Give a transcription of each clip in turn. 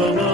Mama.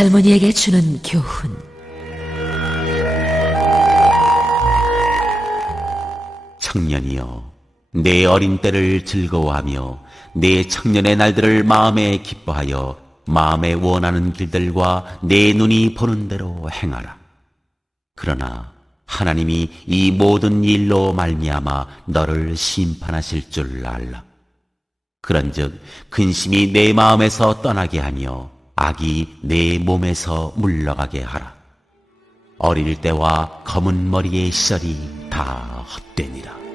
젊은이에게 주는 교훈. 청년이여, 내 어린 때를 즐거워하며 내 청년의 날들을 마음에 기뻐하여 마음에 원하는 길들과 내 눈이 보는 대로 행하라. 그러나 하나님이 이 모든 일로 말미암아 너를 심판하실 줄 알라. 그런즉 근심이 내 마음에서 떠나게 하며 악이 내 몸에서 물러가게 하라. 어릴 때와 검은 머리의 시절이 다 헛되니라.